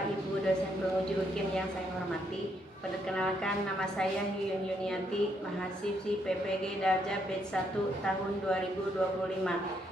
Bapak, Ibu dosen penguji UKIM yang saya hormati. Perkenalkan, nama saya Yuyun Yuniati, mahasiswi PPG Darjab Batch 1 tahun 2025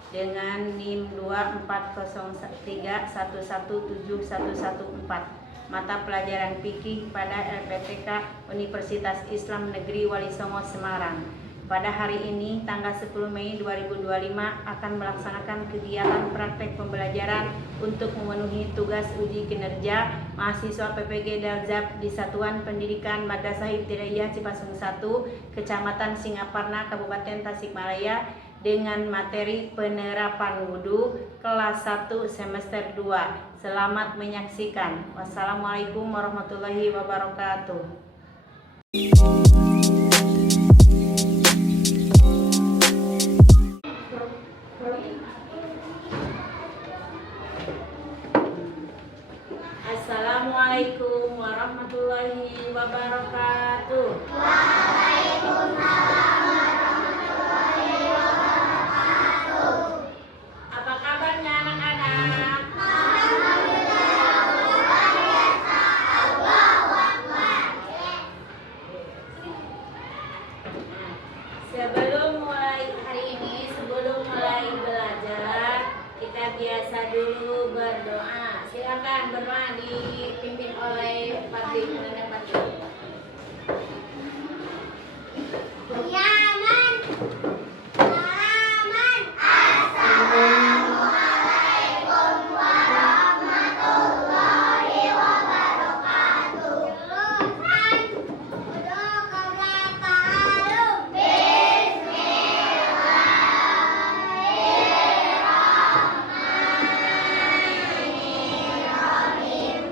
dengan NIM 2403117114. Mata pelajaran fikih pada LPTK Universitas Islam Negeri Wali Songo Semarang. Pada hari ini, tanggal 10 Mei 2025, akan melaksanakan kegiatan praktek pembelajaran untuk memenuhi tugas uji kinerja mahasiswa PPG Darjab di Satuan Pendidikan Madrasah Ibtidaiyah Cipasung 1, Kecamatan Singaparna, Kabupaten Tasikmalaya, dengan materi penerapan wudhu kelas 1 semester 2. Selamat menyaksikan. Wassalamualaikum warahmatullahi wabarakatuh. Assalamualaikum warahmatullahi wabarakatuh. Waalaikumsalam warahmatullahi wabarakatuh. Apa kabarnya anak-anak? Alhamdulillah luar biasa. Allahu Akbar. Sebelum mulai hari ini, sebelum mulai belajar, kita biasa dulu berdoa. Silakan berdoa, dipimpin oleh Fatih, Nenek Fatih. Ya aman. Salaman. Assalamualaikum warahmatullahi wabarakatuh. Lulusan udah kagak ta'alum. Bismillahirrahmanirrahim.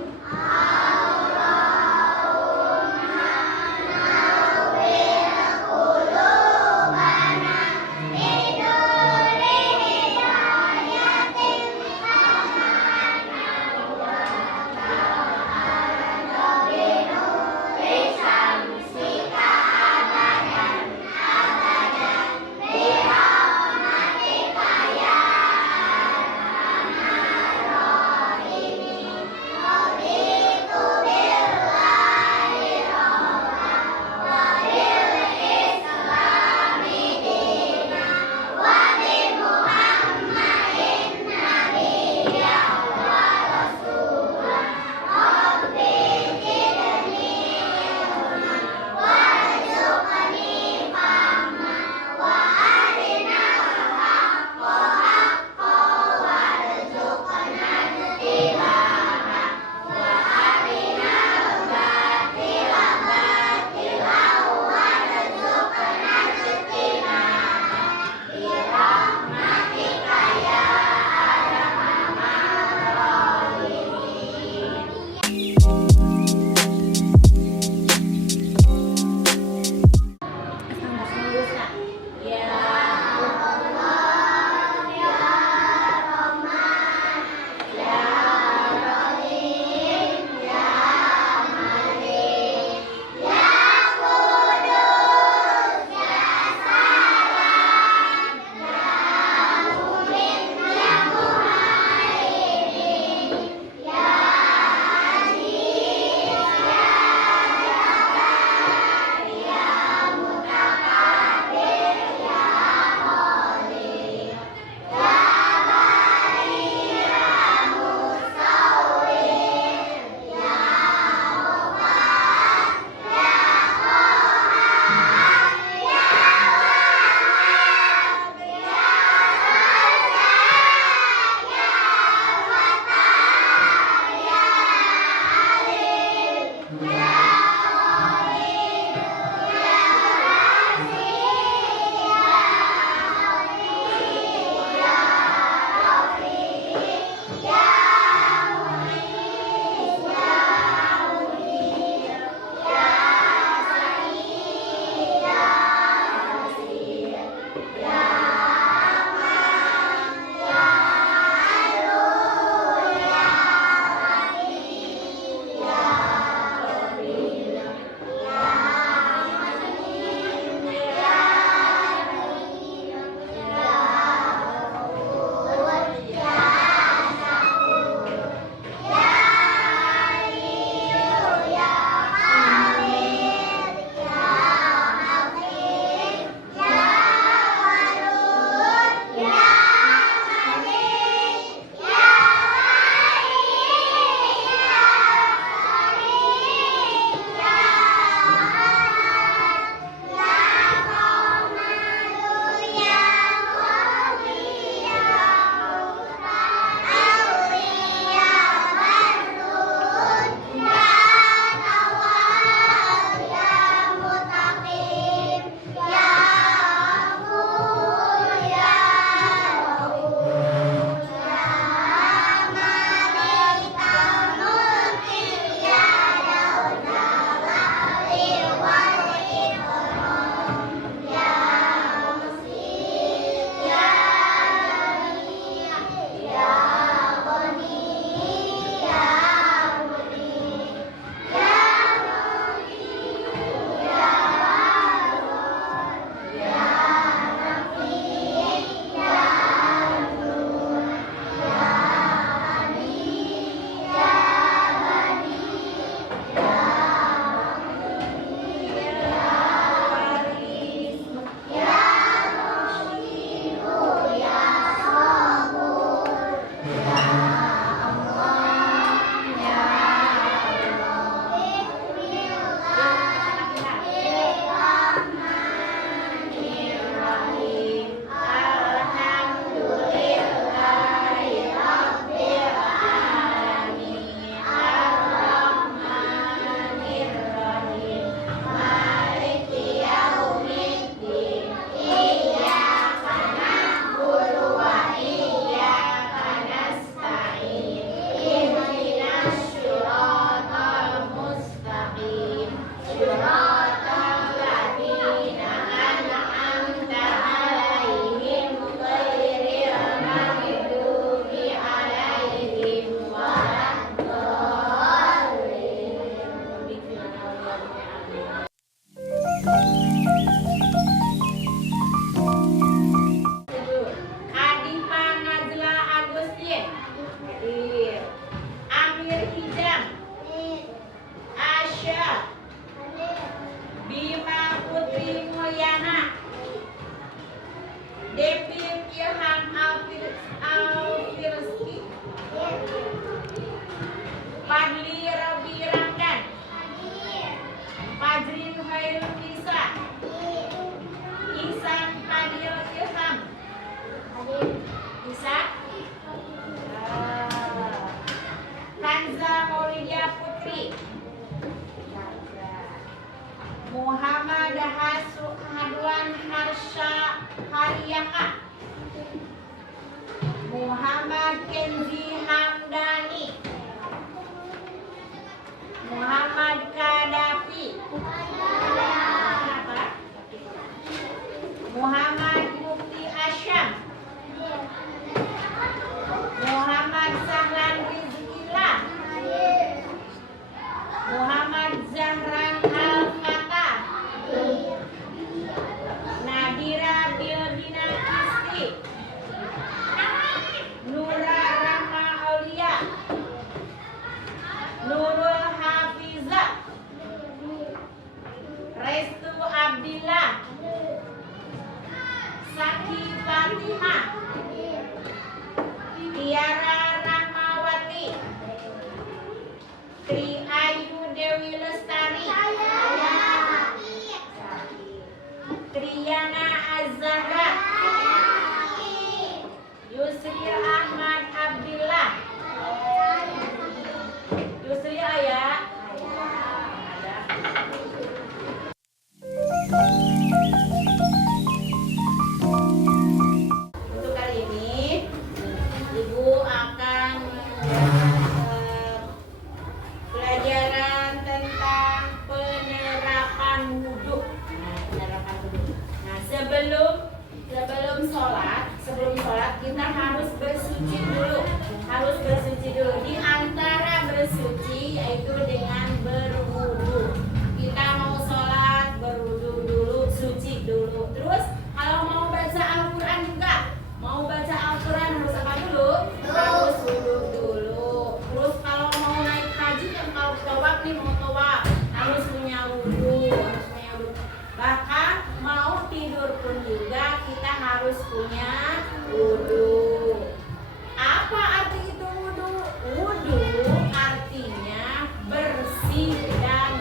Ihsan Fadil Ilham. Ihsan. Kanza Maulidia Putri. Muhammad Hadwan Harsha Haryaka. Muhammad Kenzi Hamdani. Muhammad Kadafi. Muhammad Mufti Asyam. Muhammad Sahlan Rizkillah. Muhammad Zahran Al-Fatah. Nadira Bildina Kisti. Nura Rahma Aulia. Nurul Hafizah. Restu Abdillah. Saki Fatimah. Tiara Rahmawati. Tri Ayu Dewi Lestari. Triana Azhara. Yusri Ahmad Abdillah. Yusri ayah. Untuk kali ini Ibu akan pelajaran tentang penerapan wudhu. Nah, sebelum sholat kita harus bersuci dulu. Di antara bersuci yaitu dengan berwudhu. Kita mau sholat berwudhu dulu, suci dulu. Terus kalau mau baca Al-Quran juga, harus apa dulu? Harus wudhu dulu. Terus kalau mau naik haji kan kalau tawaf nih, mau tawaf harus punya wudhu, Bahkan mau tidur pun juga kita harus punya wudhu. Apa arti itu wudhu? Wudhu artinya bersih dan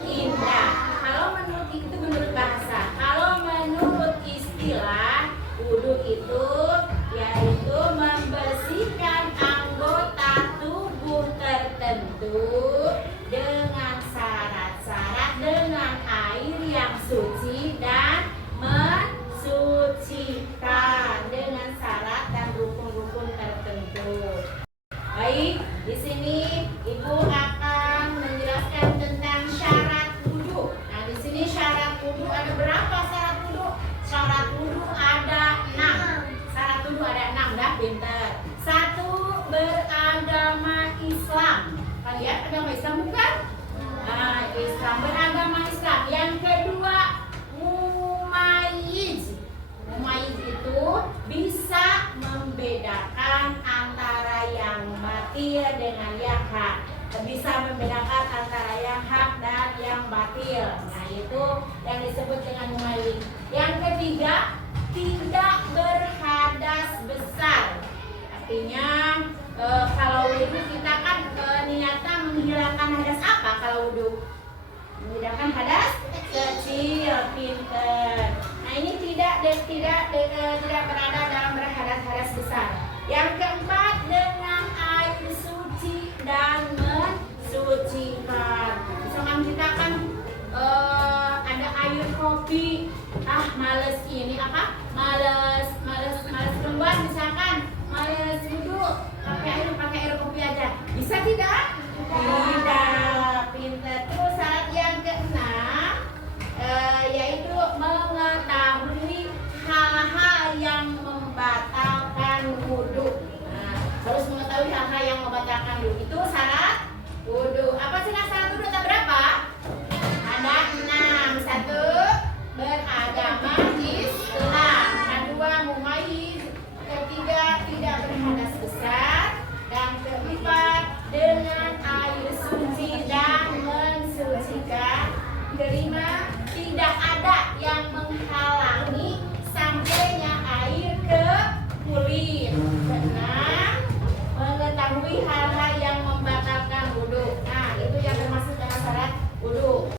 indah. Kalau menurut bahasa, kalau menurut istilah, wudhu itu yaitu membersihkan anggota tubuh tertentu dengan syarat-syarat dengan air yang suci dan mensucikan dengan syarat dan rukun-rukun tertentu. Baik, di sini Ibu akan menjelaskan tentang syarat wudhu. Nah, di sini syarat wudhu ada berapa syarat wudhu? Syarat wudhu ada 6. Dah pinter. 1, beragama Islam. Kalian agama Islam bukan? Nah, Islam, beragama Islam. Yang kedua, mumayyiz. Mumayyiz itu bisa membedakan antara yang batil dengan yang hak. Bisa membedakan antara yang hak dan yang batil. Nah, itu yang disebut dengan mumayyiz. Yang ketiga, tidak berhadas besar. Artinya kalau wudhu kita kan niatan menghilangkan hadas apa kalau wudhu? Menghilangkan hadas kecil, pinter. Nah, ini tidak berada dalam berhadas besar. Yang keempat, dengan air suci dan mensucikan. Misalkan kita kan ada air kopi, males keluar, misalkan males wudhu, pakai air kopi aja. Bisa tidak? Tidak, pintar. Terus syarat yang keenam yaitu mengetahui hal-hal yang membatalkan wudhu. Nah, harus mengetahui hal-hal yang membatalkan wudhu. Itu syarat wudhu. Apa sih syarat wudhu? Ada berapa? Ada 6. 1, beragama Islam. 2, mumayyiz. 3, tidak berhadas besar. Dan 4, dengan air suci dan mensucikan. 5, tidak ada yang menghalangi sampainya air ke kulit. 6, mengetahui hal-hal yang membatalkan wudhu. Nah, itu yang termasuk dalam syarat wudhu.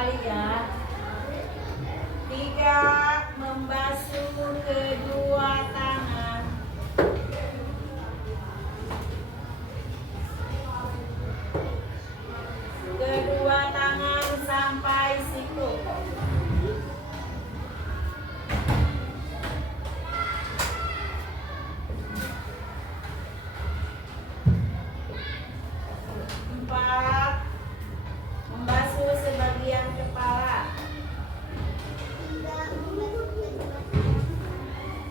kali ya. 3. Membasuh kedua tangan. Kedua tangan sampai siku. 4. Membasuh sebagian kepala.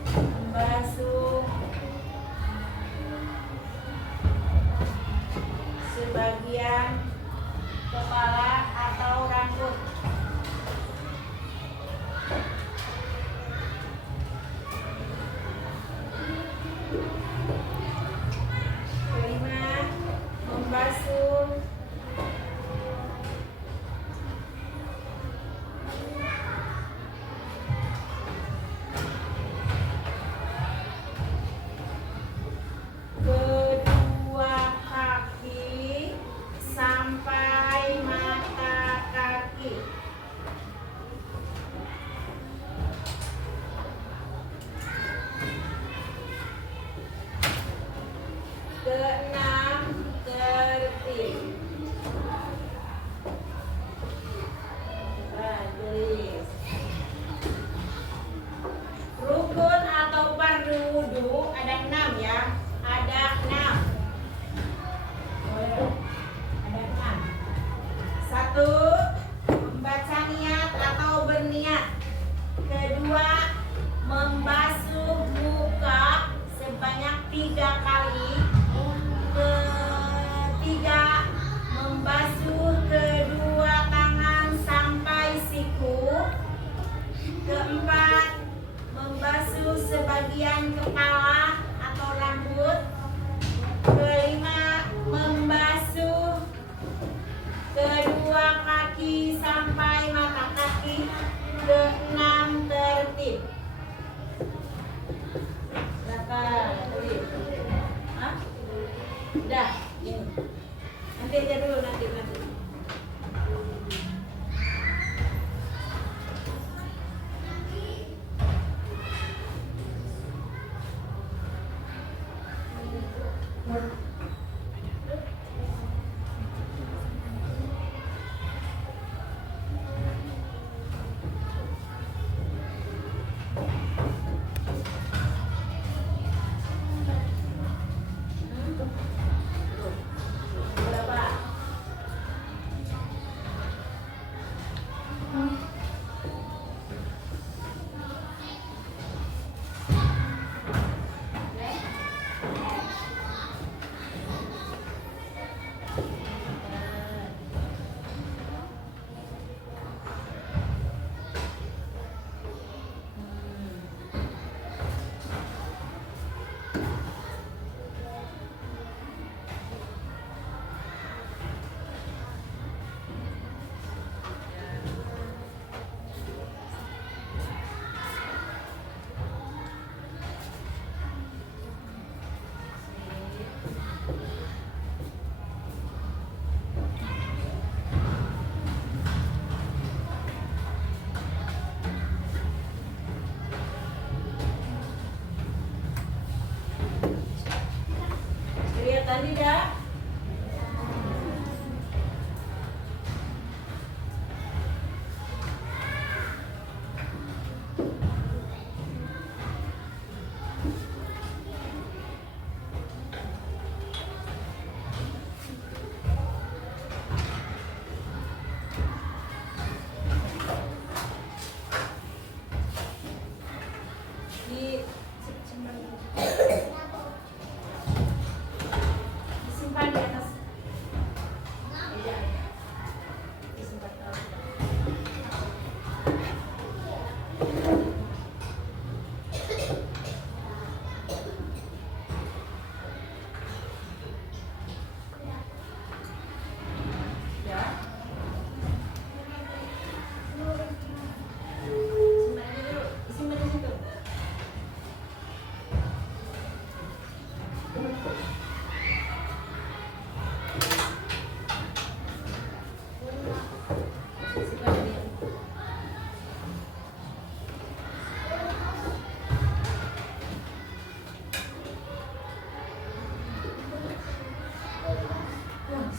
Membasuh sebagian kepala atau rambut. 5. Membasuh kedua kaki sampai mata kaki. 6. Tertib. Baris. Rukun atau fardu wudu ada 6 ya. Ada 6. Ada 6. 1. Membaca niat atau berniat. 2. Membasuh muka sebanyak 3 kali. 3. Membasuh kedua tangan sampai siku. 4. Membasuh sebagian kepala atau rambut. 5. Membasuh kedua kaki sampai mata kaki. 6. Tertib. Berapa? Hah? Udah, ini. Nanti aja dulu, nanti. Berapa?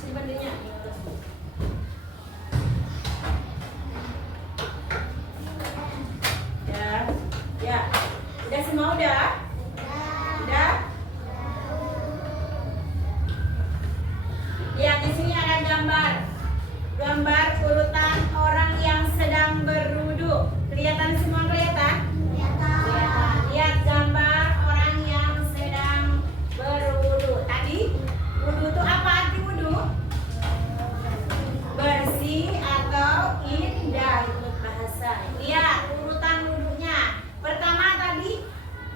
simpan dirinya. Ya, udah semua udah? Udah? Ya, di sini ada gambar urutan orang yang sedang berwudu. Kelihatan semua, kelihatan? Kelihatan. Lihat gambar orang yang sedang berwudu. Tadi wudu itu apa arti wudu? Bersih atau indah menurut bahasa. Lihat urutan wudunya. Pertama tadi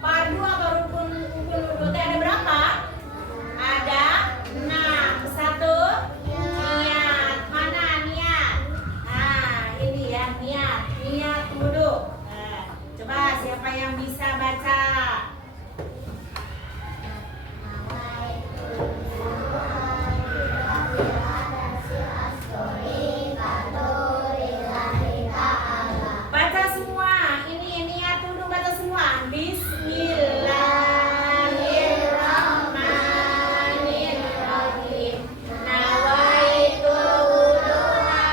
fardu atau rukun wudu ada berapa? Ada 6. Satu, niat. Mana niat? Nah, ini ya niat wudu. Nah, coba siapa yang bisa baca? Baca semua. Ini niat wudu, baca semua. Bismillahirrahmanirrahim. Nawaitul wudu'a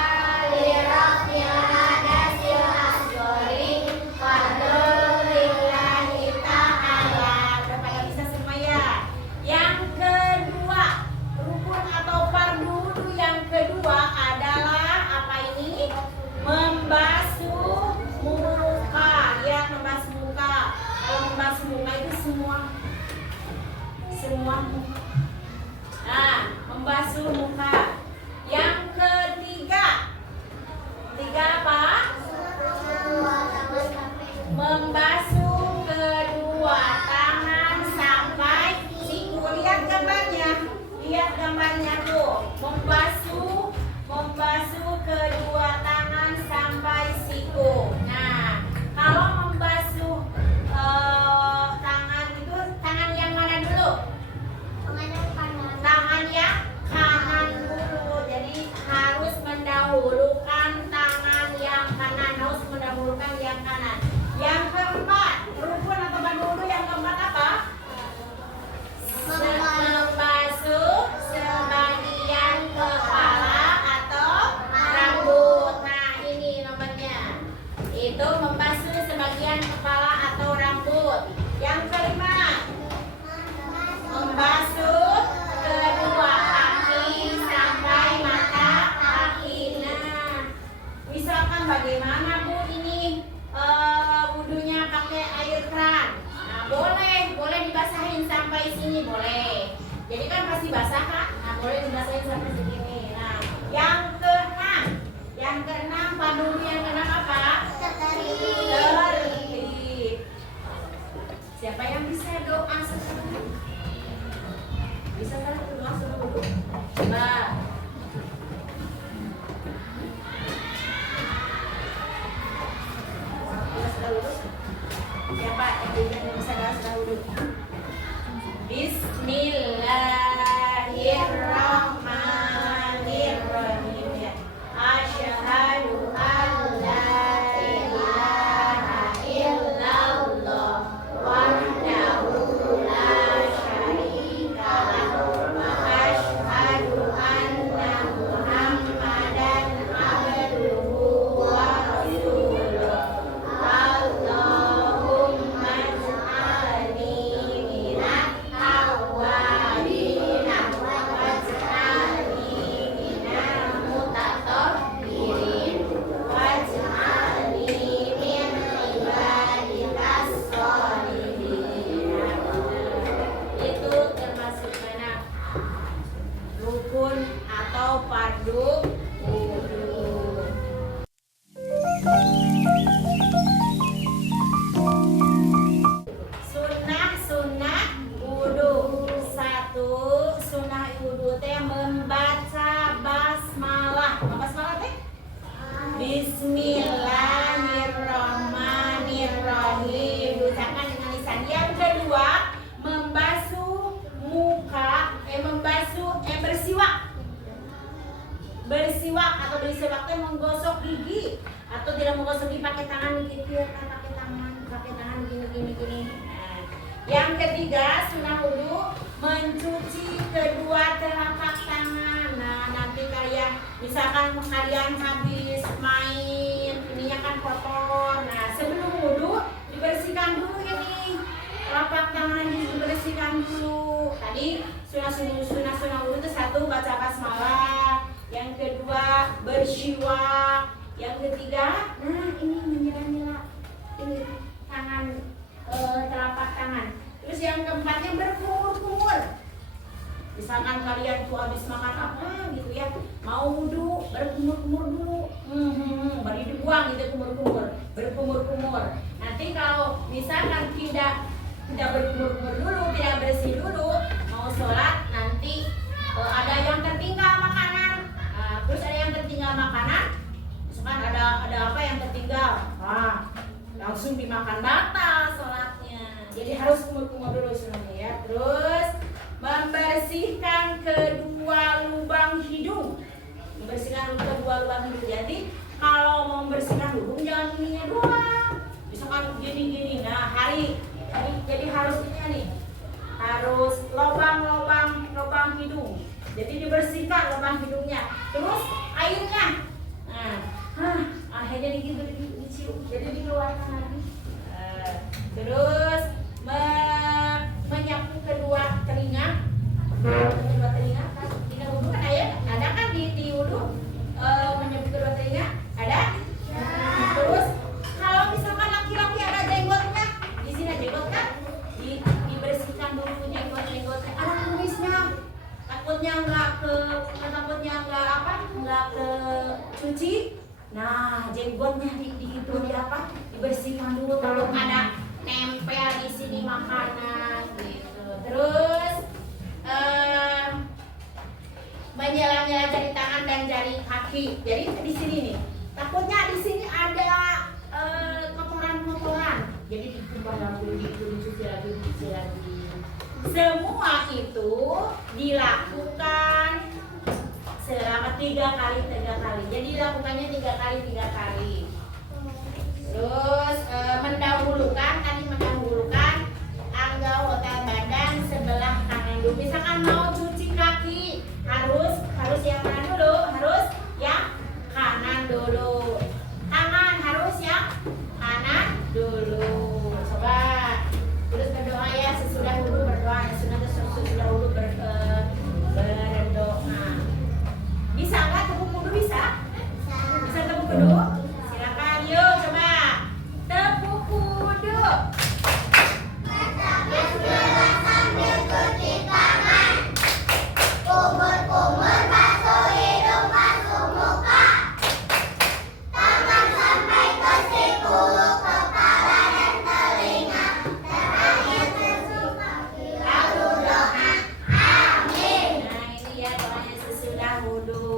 liraf'il hadasil asghari fadlillahi ta'ala. Berapa yang bisa semua ya? Yang kedua, rukun atau fardu wudu yang kedua adalah apa ini? Membasuh muka. Ya, membasuh muka. Kalau membasuh muka itu semua muka. Nah, membasuh muka. Yang ketiga apa? Membasuh kedua tangan sampai siku. Lihat gambarnya tuh. Membasuh kedua tangan sampai siku. Nah, kalau membasuh tangan itu tangan yang mana dulu? Tangan yang kanan dulu. Jadi harus mendahulukan tangan yang kanan. Yang keempat, rukun atau fardu wudu yang keempat apa? Membasuh sebagian kepala atau rambut. Nah, ini nomornya. Itu membasuh sebagian kepala atau rambut. Yang kelima, membasuh kedua kaki sampai mata kaki. Nah, misalkan bagaimana Bu ini wudunya pakai air keran. Nah, boleh dibasahin sampai sini boleh. Jadi kan pasti basah Kak. Nah, boleh dibasahin sampai segini. Nah, yang keenam fardu wudu yang keenam apa? Tertib. Siapa yang bisa doa sekarang? Bisa kan doa dulu? Coba. Siapa yang bisa doa dulu? Bismillahirrahmanirrahim. Asyhadu an la ilaha illallah wahdahu la syarika lahu wa asyhadu anna Muhammadan abduhu wa rasuluh. Allahumma ij'alni minat tawwabin waj'alni minal mutatahhirin waj'alni min ibadikas sholihin. Itu termasuk mana? Rukun atau fardu wudu. Sunnah wudu. Satu, sunnah wudu teh membaca basmalah. Basmalah teh? Bismillahirrahmanirrahim. Ucapkan dengan lisan. Yang kedua, membasuh muka, bersiwak atau bersiwak teh menggosok gigi atau tidak menggosok gigi pakai tangan gitu ya kan, pakai tangan gini. Nah, yang ketiga sunnah wudu mencuci kedua telapak tangan. Nah, misalkan kalian habis main, ininya kan kotor. Nah, sebelum wudhu dibersihkan dulu ini. Telapak tangan dibersihkan dulu. Tadi sunah wudhu itu satu baca basmalah, yang kedua bersiwak, yang ketiga, nah ini menyela-nyela ini tangan, telapak tangan. Terus yang keempatnya berkumur-kumur. Misalkan kalian tuh habis makan apa gitu ya, mau wudhu berkumur-kumur dulu, baru dibuang gitu kumur-kumur, berkumur-kumur. Nanti kalau misalkan tidak berkumur-kumur dulu, tidak bersih dulu, mau sholat nanti ada yang tertinggal makanan, terus ada yang tertinggal makanan, misalkan ada apa yang tertinggal, langsung dimakan batal sholatnya. Jadi harus kumur-kumur dulu semuanya ya. Terus membersihkan kedua lubang hidung. Membersihkan kedua lubang hidung. Jadi kalau mau membersihkan hidung jangan ininya doang. Misalkan gini-gini. Nah, jadi harus ini nih. Harus lubang hidung. Jadi dibersihkan lubang hidungnya. Terus airnya. Nah, akhirnya gitu dicium. Jadi dikeluarkan lagi. Terus menyapu kedua telinga. Kedua telinga kan di wudhu kan ada kan di wudhu menyapu kedua telinga ada. Terus kalau misalkan laki-laki ada jenggotnya, di sini jenggot kan dibersihkan dulu jenggotnya. Ada kumisnya, takutnya nggak ke cuci. Nah, jenggotnya dibersihkan dulu, kalau ada nempel di sini makanan gitu. Terus menyela-nyela jari tangan dan jari kaki. Jadi di sini nih, takutnya di sini ada kotoran. Jadi dikumpul lagi, dicuci lagi. Semua itu dilakukan selama 3 kali. Jadi dilakukannya 3 kali. Terus mendahulukan anggota badan sebelah kanan dulu. Misalkan mau cuci kaki harus yang mana dulu? Harus yang kanan dulu. Tangan harus yang kanan dulu. Coba. Terus berdoa ya sesudah wudhu berdoa. Sesudah wudhu berdoa. Bisa nggak tepuk wudhu bisa? Bisa tepuk wudhu? Silakan yuk coba. Tepuk wudhu. Kumur-kumur masuk hidung, masuk muka. Tangan sampai ke siku, kepala dan telinga. Terakhir sentuh kaki, lalu doa. Amin. Nah ini ya doanya sesudah wudhu.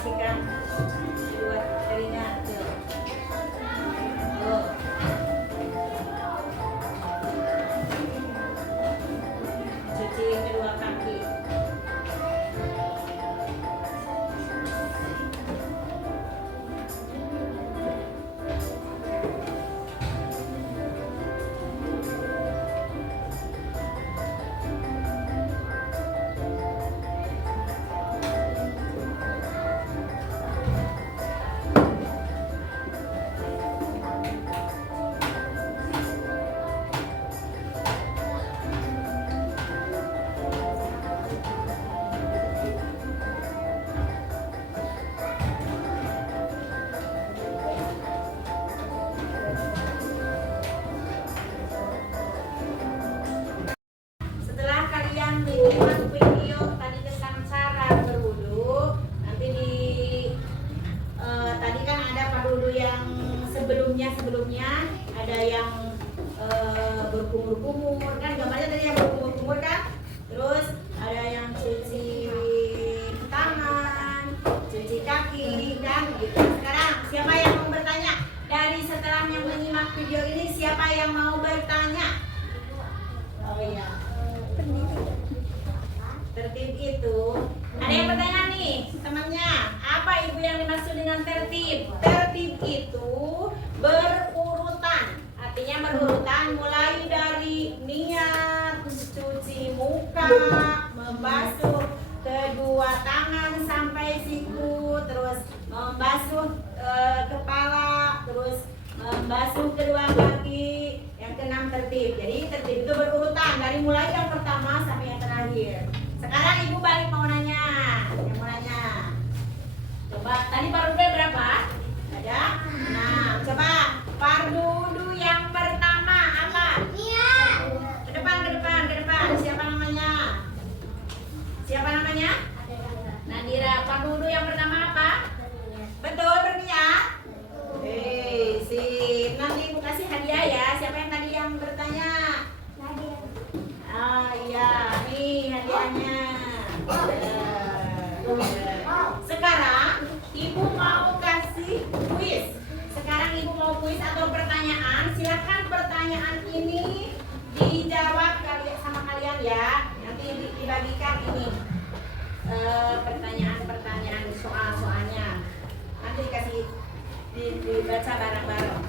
bersihkan kedua telinga. Tuh. Cuci kedua kaki. Setelah kalian menyimak video tadi tentang cara berwudu, nanti tadi kan ada padudu yang sebelumnya ada yang berkumur-kumur kan, gambarnya tadi yang berkumur-kumur kan, terus ada yang cuci tangan, cuci kaki kan gitu. Sekarang siapa yang mau bertanya? Dari setelahnya menyimak video ini siapa yang mau bertanya? Oh iya. Tertib itu ada yang bertanya nih temannya, apa ibu yang dimaksud dengan tertib? Tertib itu berurutan, artinya berurutan mulai dari niat cuci muka, membasuh kedua tangan sampai siku, terus membasuh kepala, terus membasuh kedua kaki. Yang keenam tertib. Jadi tertib itu berurutan dari mulai yang pertama sampai yang terakhir. Sekarang ibu balik mau nanya. Yang mau nanya. Coba tadi fardu berapa? Ada? Nah, coba fardu wudu yang pertama apa? Iya. Ke depan. Siapa namanya? Siapa namanya? Nadira. Fardu wudu yang pertama apa? Betul, berniat. Sip. Nanti ibu kasih hadiah ya. Siapa yang tadi yang bertanya? Ah iya, nih hadiahnya. Sekarang ibu mau kasih kuis. Sekarang ibu mau kuis atau pertanyaan. Silakan pertanyaan ini dijawab sama kalian ya. Nanti dibagikan ini pertanyaan soalnya. Nanti dikasih dibaca bareng-bareng.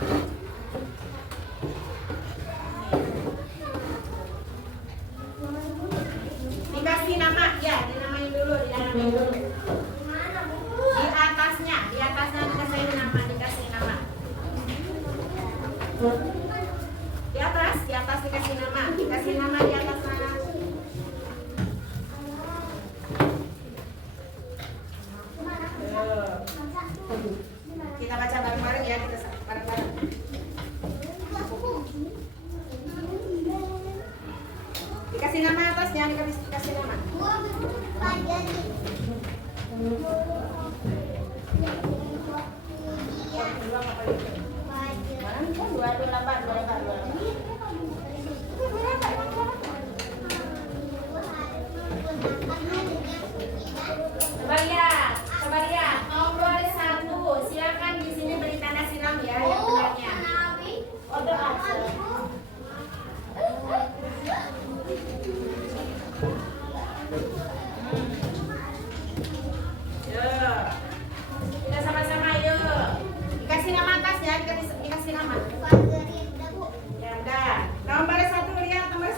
Dikasih nama ya, dinamain dulu. Di atasnya dikasih nama. Di atas dikasih nama di atas sana. Kita baca bareng-bareng ya, kita bareng-bareng. Dikasih nama atasnya, dikasih nama. Coba lihat. Nomor 1. Silakan di sini beri tanda silam ya yang benarnya. Oh, doa. Kita sama-sama yuk. Dikasih nama atas ya, dikasih nama. Ya udah. Nomor 1 lihat nomor 1.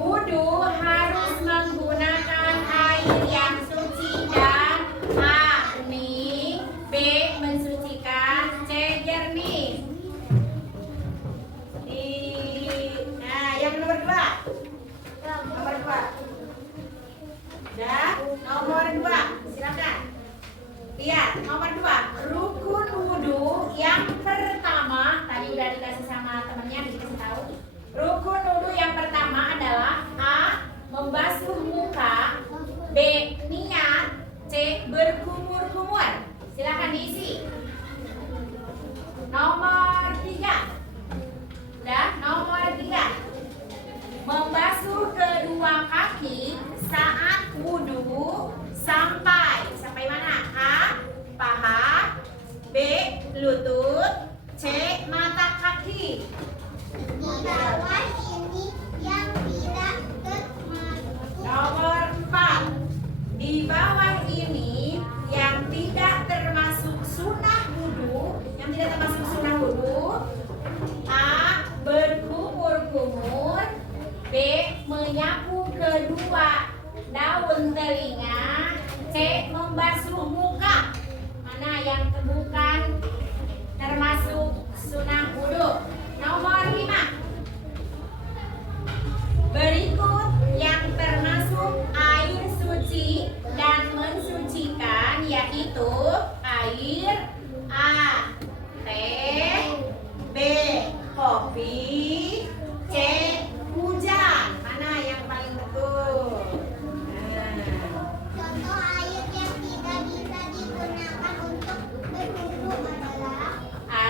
Wudu harus menggunakan air yang suci dan A. Bening, B. Mensucikan, C. Jernih. Nah, yang nomor 2. Nomor 2. Dah, nomor 2. Silakan. Lihat, nomor 2. Rukun wudu yang pertama, tadi udah dikasih sama temennya, dikasih tahu. Rukun wudu yang pertama adalah A. Membasuh muka, B. Niat, C. Berkumur-kumur. Silakan diisi. Nomor 3. Udah, nomor 3. Membasuh kedua kaki saat wudu sampai mana? itu air. A. Teh. B. Kopi. C. Hujan. Mana yang paling betul? Contoh air yang tidak bisa digunakan untuk berwudu adalah A.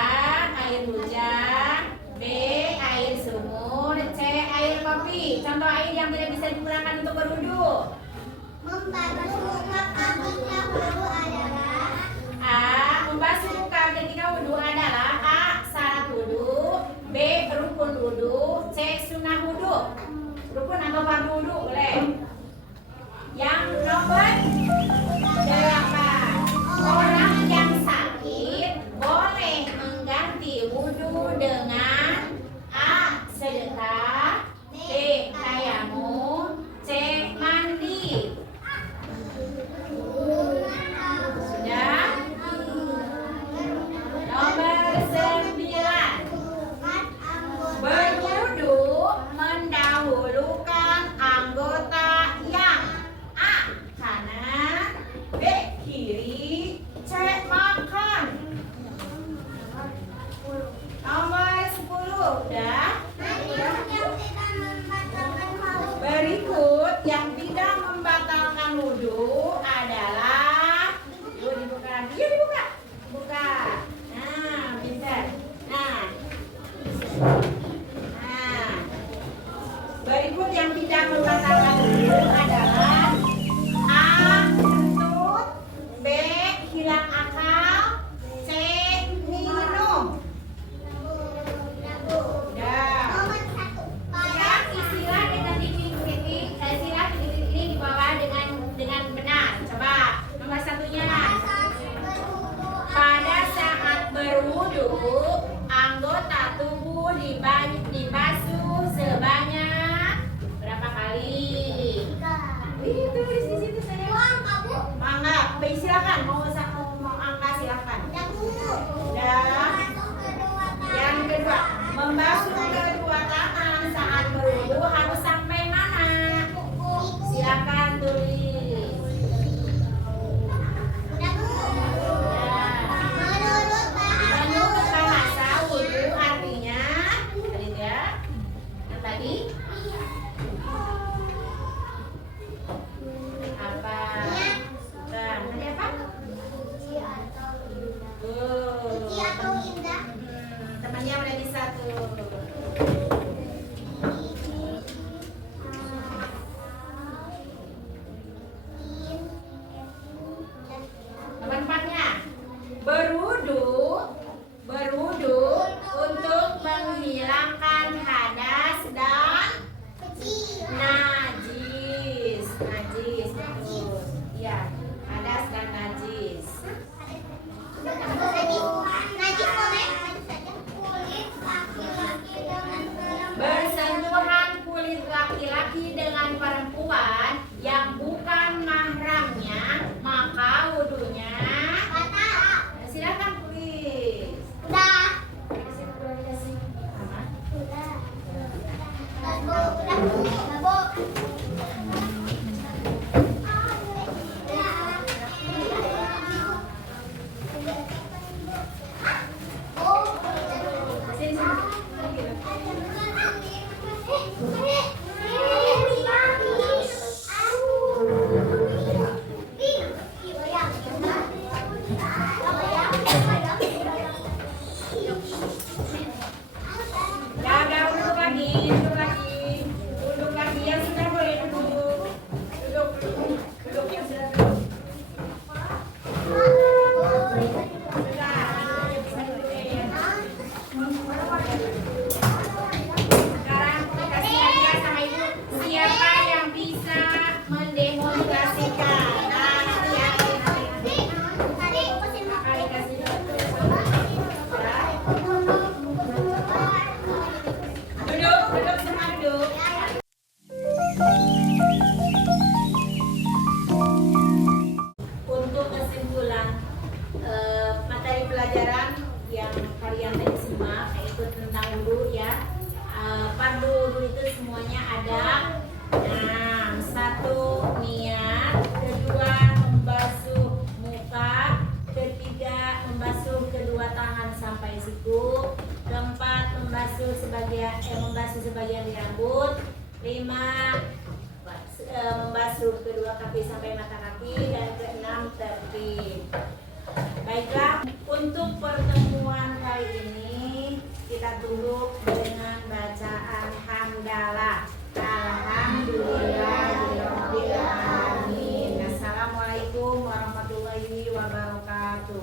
Air hujan. B. Air sumur. C. Air kopi. Contoh air yang tidak bisa digunakan untuk berwudu. membasuh muka ketika wudu adalah A. Membasuh muka ketika wudu adalah A. Syarat wudu. B. Rukun wudu. C. Sunnah wudu. Rukun atau fardu wudu boleh. Yang nomor 8. Orang yang sakit boleh mengganti wudu dengan A. Sedekah. B. Tayamum. C. Mandi. Sudah? Nomor 9. Berwudu mendahulukan anggota yang A. Kanan. B. Kiri. C. Makan. Nomor 10. Udah? Berikut yang tidak membatalkan wudu adalah dibuka. Buka. Nah, pintar. Nah. Berikut yang tidak membatalkan wudu adalah A. Kentut. B. Hilang akal. C. Minum. Udah. Yang istilah dengan titik-titik, istilah titik-titik ini dibawa dengan benar. Coba nomor satunya. Pada saat berwudu, anggota tubuh dibasuh sebanyak berapa kali? Itu di situ saya. Mangga, silakan mau angka silakan. Udah. Yang kedua, membasuh kedua tangan saat berwudu harus sampai mana? Silakan tulis. Menurut bahasa wudu artinya yang tadi apa? Tadi apa? Temannya udah bisa tuh. Nomor 4-nya. Berwudu untuk menghilangkan hadas dan najis. Najis betul. Iya, hadas dan najis. Najis boleh kulit laki-laki membasuh sebagian rambut. 5 membasuh kedua kaki sampai mata kaki, dan ke-6 tertib. Baiklah, untuk pertemuan kali ini kita tutup dengan bacaan hamdalah. Alhamdulillahirobbilalamin. Assalamualaikum warahmatullahi wabarakatuh.